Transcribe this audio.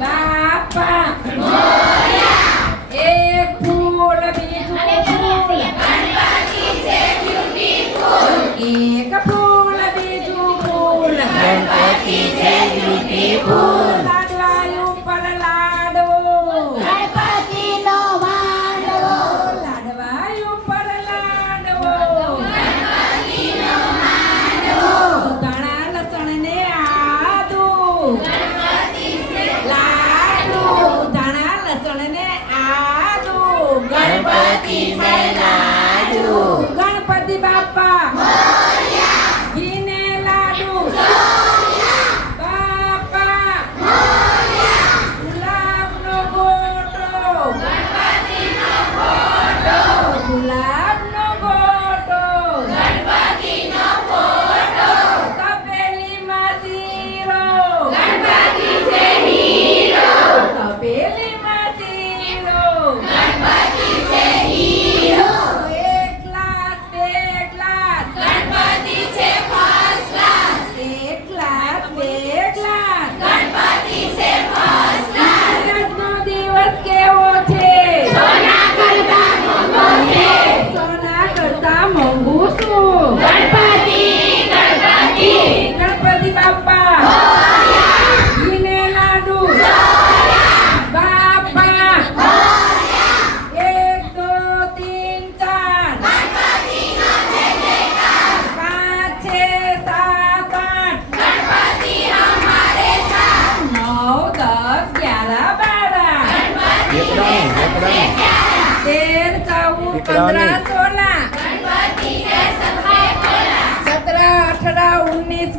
બાપા એક ફૂલ બીજું ફૂલ એક ફૂલ બીજું ફૂલ ગણપતિ છે બ્યુટીફુલ લાડવા ઉપર લાડવો ગણપતિનો માંડવો લાડવા ઉપર લાડવો ધાણા લસણ ને આદુ લાડુ ધાણા લસણ ને આદુ ગણપતિ છે લાડુ ગણપતિ બાપા ઘીને લાડુ બાપા ગુલાબનો ગોટો ગુલાબનો ગોટો તપેલીમાં શીરો તપેલીમાં શીરો એક ગ્લાસ બે ગ્લાસ એક ગ્લાસ બે ગ્લાસ આજનો દિવસ કેવો છે સોના કરતા મોંઘું શું ગણપતિ બાપા ઘીને લાડુ બાપા 1 2 3 4 5 6 7 8 9 10 11 12 13 14 15 16